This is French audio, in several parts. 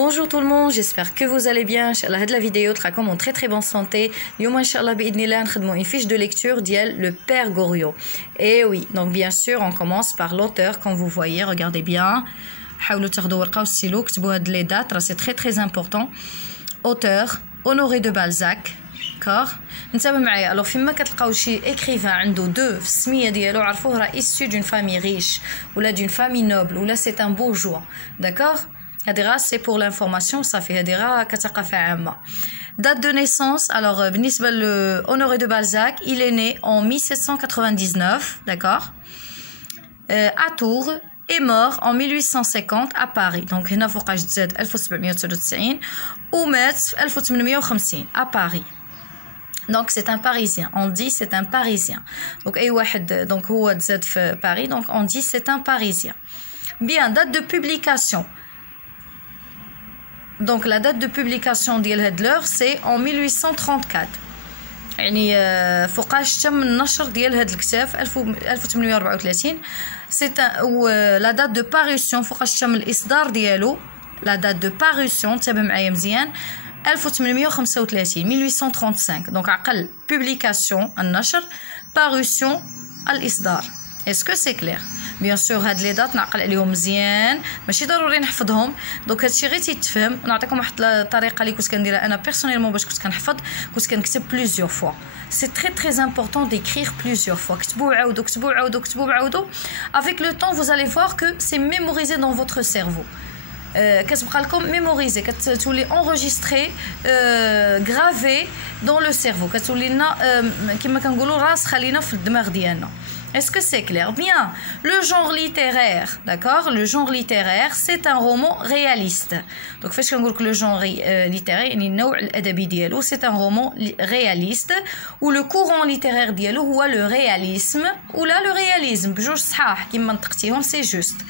Bonjour tout le monde, j'espère que vous allez bien. Inch'Allah, cette vidéo traquons en très bonne santé. Youm Inch'Allah bi'idnillah nous une fiche de lecture d'Iel le Père Goriot. Et oui, donc bien sûr, on commence par l'auteur comme vous voyez, regardez bien. حاولوا تاخذوا ورقة وستيلو كتبوا هاد لي دات راه سي très important. Auteur Honoré de Balzac. D'accord. نتابعوا معايا. Alors فيما كتلقاو شي écrivain عنده دو في السميه ديالو عرفوه راه issu d'une famille riche ولا d'une famille noble ولا c'est un bourgeois. D'accord. هادي c'est pour l'information صافي هادي راه كثقافه عامه. Date de naissance, alors بالنسبه ل Honoré de Balzac, il est né en 1799, d'accord, à Tours, est mort en 1850 à Paris. Donc هنا فوقاش تزاد 1799 ومات في 1850 à Paris. Donc c'est un parisien, on dit c'est un parisien. Donc اي واحد donc هو تزاد في Paris, donc on dit c'est un parisien. Bien, date de publication. Donc la date de publication ديال هاد l'œuvre c'est en 1834. يعني فوقاش تم النشر ديال هاد الكتاب 1834. C'est la date de parution فوقاش تم الإصدار ديالو. La date de parution تابع معايا مزيان 1835 1835. Donc عقل publication النشر parution الإصدار. Est-ce que c'est clair? بيان سور هاد لي دات نعقل عليهم مزيان ماشي ضروري نحفظهم. دونك هادشي غير تيتفهم. نعطيكم واحد الطريقه اللي كنت كنديرها انا بيرسونيلمون باش كنت كنحفظ. كنت كنكتب بليزيور فوا. سي très امبورطون d'écrire plusieurs fois. كتبوا عاودوا كتبوا عاودوا كتبوا عاودوا. Avec le temps vous allez voir que c'est mémorisé dans votre cerveau. كتبقى لكم ميموريزي كتولي enregistré gravé dans le cerveau. كتولي لنا كما كنقولوا راسخه لينا في الدماغ ديالنا. Est-ce que c'est clair? Bien. Le genre littéraire, d'accord? Le genre littéraire, c'est un roman réaliste. Donc, فاش كنقول لك le genre littéraire, يعني النوع الأدبي ديالو, c'est un roman réaliste où le courant littéraire ديالو هو le réalisme ou là le réalisme. بجوج صحاح كيما نطقتيهم, c'est juste.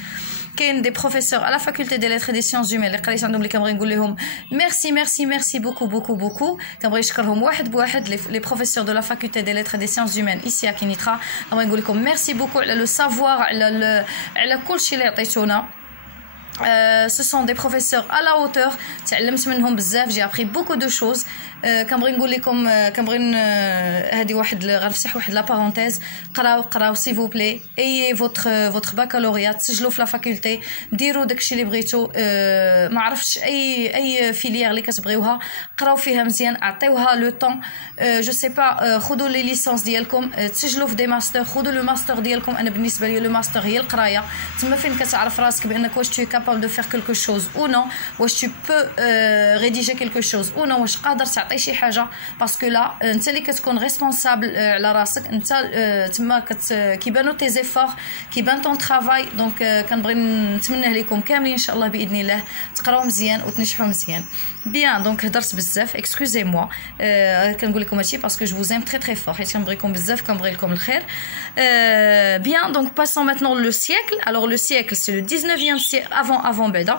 كاين دي بروفيسور على فاكولتي دي ليتر دي سيونس هيومان اللي قريت عندهم اللي كنبغي نقول لهم ميرسي بوكو كنبغي نشكرهم واحد بواحد لي بروفيسور دو لا فاكولتي دي ليتر دي سيونس هيومان ايسي ا كينيترا. كنبغي نقول لكم ميرسي بوكو على لو سافوار على كلشي اللي عطيتونا. Ce sont des professeurs à la hauteur. تعلمت منهم بزاف. J'ai appris beaucoup de choses. كنبغي نقول لكم كنبغي هذه واحد غنفتح واحد لا بارونتيز. قراو سي فو بلي اي فوتر باكالوريا تسجلوا في لا فاكولتي ديروا داكشي اللي بغيتو. ما عرفتش اي فيليير اللي كتبغيوها قراو فيها مزيان عطيوها لو طون. جو سي با خذوا لي ليسونس ديالكم تسجلوا في دي ماستر. خذوا لو ماستر ديالكم. انا بالنسبه لي لو ماستر هي القرايه. تما فين كتعرف راسك بانك واش tu es capable de faire quelque chose ou non. واش tu peux rédiger quelque chose ou non. واش قادر تعطي شي حاجه باسكو لا انت اللي كتكون ريسبونسابل على راسك. انت تما كيبانو تي زيفور كيبان طون طرافاي. دونك كنبغي نتمنى لكم كاملين ان شاء الله باذن الله تقراو مزيان وتنجحوا مزيان. بيان دونك هضرت بزاف اكسكوزي موا. كنقول لكم هادشي باسكو جو vous aime très fort حيت كنبغيكم بزاف كنبغي لكم الخير. Bien, donc passons maintenant le siècle. Alors le siècle c'est le 19e siècle avant بعدا.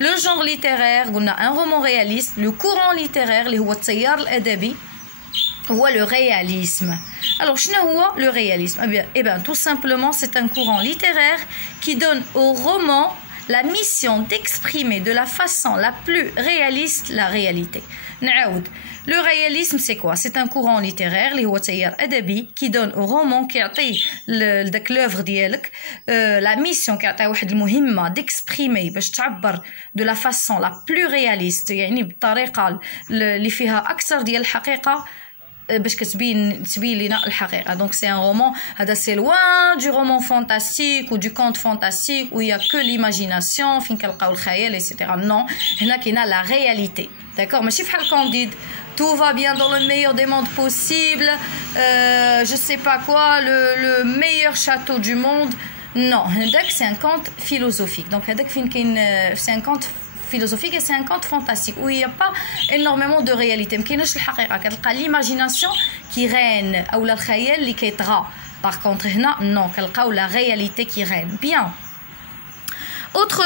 Le genre littéraire, on a un roman réaliste. Le courant littéraire, اللي هو التيار الأدبي, هو le réalisme. Alors, شنو هو le réalisme? Eh bien, tout simplement, c'est un courant littéraire qui donne au roman la mission d'exprimer de la façon la plus réaliste la réalité. نعاود. Le réalisme c'est quoi? C'est un courant littéraire اللي هو تيار أدبي qui donne au roman كيعطي لداك l'œuvre ديالك la mission كيعطي واحد المهمة d'exprimer باش تعبر de la façon la plus réaliste يعني بالطريقة اللي فيها أكثر ديال الحقيقة باش تبين لنا الحقيقه. دونك سي ان رومان هذا سي لوان دو رومان فانتاستيك و دو كونت فانتاستيك و يا كو ليماجيناسيون فين كنلقاو الخيال ايتترا. نو هنا كاينه لا رياليتي. داكور ماشي بحال كانديد tout va bien dans le meilleur des mondes possible. Je sais pas quoi, le meilleur château du monde. Non, هذاك c'est un conte philosophique. Donc هذاك فين كاين c'est un conte philosophique et c'est un conte fantastique où il n'y a pas énormément de réalité. Mais كايناش الحقيقة كتلقى l'imagination qui règne أو الخيال اللي كيطغى. Par contre هنا non كنلقاو la réalité qui règne. Bien. Autre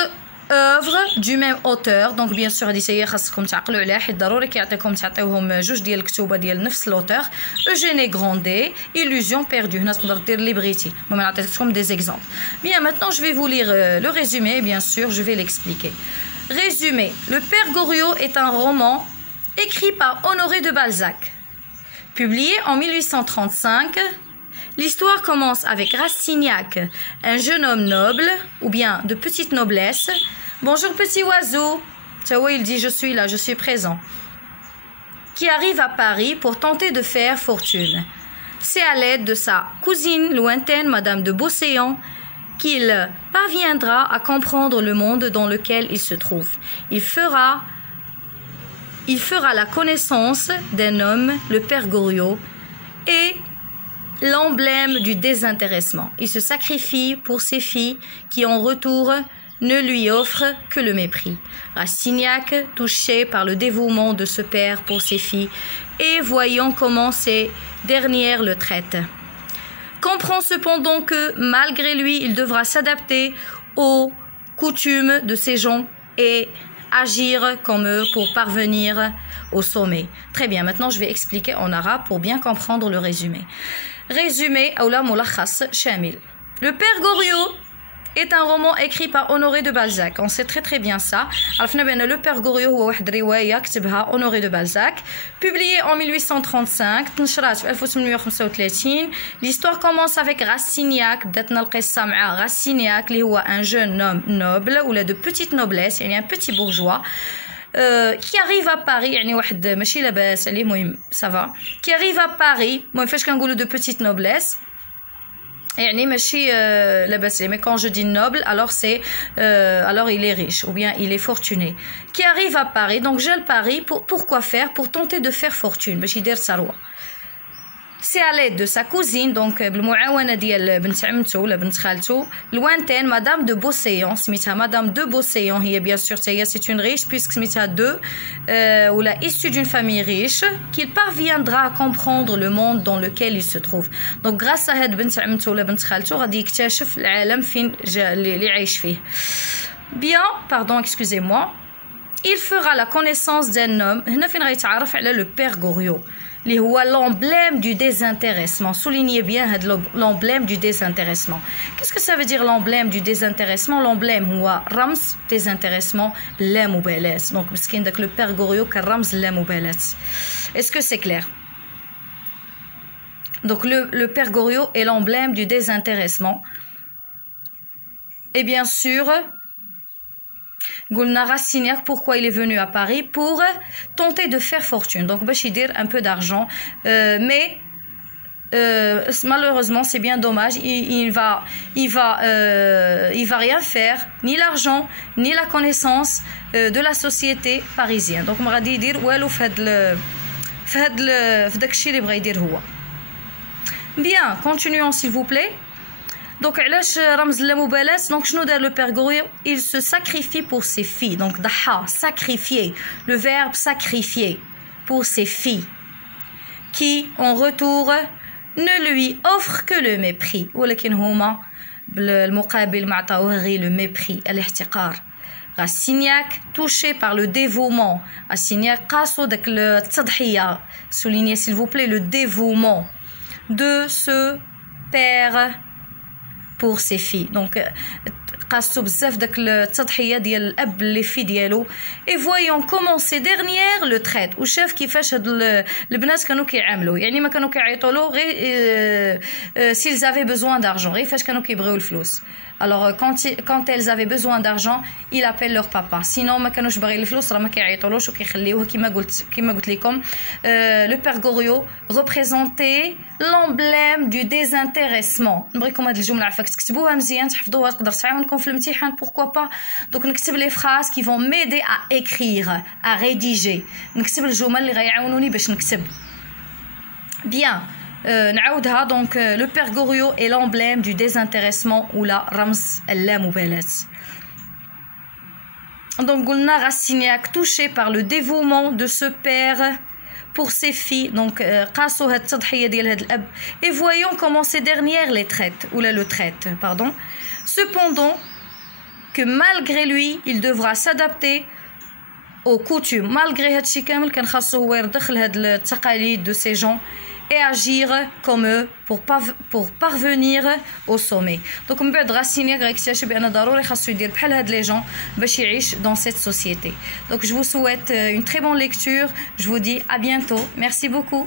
œuvre du même auteur. Donc bien sûr هذه سي خاصكم تعقلوا عليها حيت ضروري كيعطيكم تعطيوهم جوج ديال الكتوبه ديال نفس لوتور. Eugène Grandet, Illusion perdue. هنا تقدر دير libretti. المهم نعطيكم des exemples. Bien, maintenant je vais vous lire le résumé, bien sûr, je vais l'expliquer. Résumé. Le Père Goriot est un roman écrit par Honoré de Balzac. Publié en 1835, l'histoire commence avec Rastignac, un jeune homme noble, ou bien de petite noblesse. Bonjour petit oiseau. Tawa, il dit je suis là, je suis présent. Qui arrive à Paris pour tenter de faire fortune. C'est à l'aide de sa cousine lointaine, Madame de Beauséant, qu'il parviendra à comprendre le monde dans lequel il se trouve. Il fera la connaissance d'un homme, le Père Goriot, et l'emblème du désintéressement. Il se sacrifie pour ses filles qui, en retour, ne lui offrent que le mépris. Rastignac, touché par le dévouement de ce père pour ses filles et voyant comment ces dernières le traitent, comprend cependant que, malgré lui, il devra s'adapter aux coutumes de ces gens et agir comme eux pour parvenir au sommet. Très bien, maintenant je vais expliquer en arabe pour bien comprendre le résumé. Résumé, Aoula Moulakhas Shamil. Le Père Goriot est un roman écrit par Honoré de Balzac. On sait très très bien ça. Le Père Goriot هو واحد رواية كتبها Honoré de Balzac, publié en 1835, تنشرات في 1835. L'histoire commence avec Rastignac. بداتنا القصة مع Rastignac اللي هو un jeune homme noble ou de petite noblesse, يعني un petit bourgeois. Qui arrive à Paris, يعني واحد ماشي لاباس عليه المهم ça va. Qui arrive à Paris, المهم فاش كنقولوا de petite noblesse يعني ماشي لاباس mais quand je dis noble alors c'est alors il est riche ou bien il est fortuné. Qui arrive à Paris, donc j'ai le Paris pourquoi faire, pour tenter de faire fortune باش يدير ثروه. C'est à l'aide de sa cousine, donc بالمعاونة ديال بنت عمته ولا بنت خالته lointaine, Madame de Beauséant. سميتها Madame de Beauséant. هي bien sûr c'est une riche puisque سميتها de ou la issue d'une famille riche, qu'il parviendra à comprendre le monde dans lequel il se trouve. Donc grâce à هاد بنت عمته ولا بنت خالته غادي يكتشف العالم فين اللي عايش فيه. Bien, pardon, excusez-moi. Il fera la connaissance d'un homme. هنا فين غيتعرف على le Père Goriot. اللي هو l'emblème du désintéressement. Soulignez bien l'emblème du désintéressement. Qu'est-ce que ça veut dire l'emblème du désintéressement? L'emblème هو رمز désintéressement لا مبالاة. Donc مسكين داك le Père Goriot كالرمز لا مبالاة. Est-ce que c'est clair? Donc le Père Goriot est l'emblème du désintéressement. Et bien sûr, قلنا Rastignac, pourquoi il est venu à Paris? Pour tenter de faire fortune. Donc باش يدير un peu d'argent, mais malheureusement c'est bien dommage, il va rien faire, ni l'argent ni la connaissance de la société parisienne. Donc ما غادي يدير والو في داك الشيء اللي بغا يدير هو. Bien, continuons s'il vous plaît. Donc علاش رمز اللامبالاة؟ donc شنو دار le Père Goriot? Il se sacrifie pour ses filles. Donc ضحى, sacrifier, le verbe sacrifier, pour ses filles qui en retour ne lui offrent que le mépris. ولكن هما بالمقابل ما عطاوه غير le mépris, الاحتقار. Rastignac, touché par le dévouement. Rastignac قاسو داك التضحية. Soulignez s'il vous plaît le dévouement de ce père pour ses filles. Donc قاسو بزاف داك التضحيه ديال الاب اللي في ديالو. et voyons comment ces dernières le traitent. وشاف كيفاش هاد البنات كانوا كيعاملوه، يعني ما كانوا كيعيطوا له غير s'ils avaient besoin d'argent، غير فاش كانوا كيبغيو الفلوس. alors quand elles avaient besoin d'argent ils appellent leur papa. sinon ما كانوش باغيين الفلوس راه ما كيعيطولوش وكيخليوه. كما قلت لكم le Père Goriot représentait l'emblème du désintéressement. نبغيكم هاد الجمله عفاك تكتبوها مزيان تحفظوها تقدر تعاونكم في الامتحان pourquoi pas. donc نكتب les phrases qui vont m'aider à écrire, à rédiger. نكتب الجمل اللي غيعاونوني باش نكتب. bien. نعاودها. donc le Père Goriot est l'emblème du désintéressement ou la رمز اللامبالاة. donc قلنا Rastignac, touché par le dévouement de ce père pour ses filles. donc قاسو هاد التضحية ديال هاد الأب. et voyons comment ces dernières les traitent ou le traitent, pardon. cependant que malgré lui il devra s'adapter aux coutumes. Malgré هادشي كامل كان خاصو هو يرضخ لهاد التقاليد de ces gens et agir comme eux pour parvenir au sommet. Donc من بعد غاسينياك غيكتشف بان ضروري خاصو يدير بحال هاد لي جون باش يعيش dans cette société. Donc je vous souhaite une très bonne lecture. Je vous dis à bientôt. Merci beaucoup.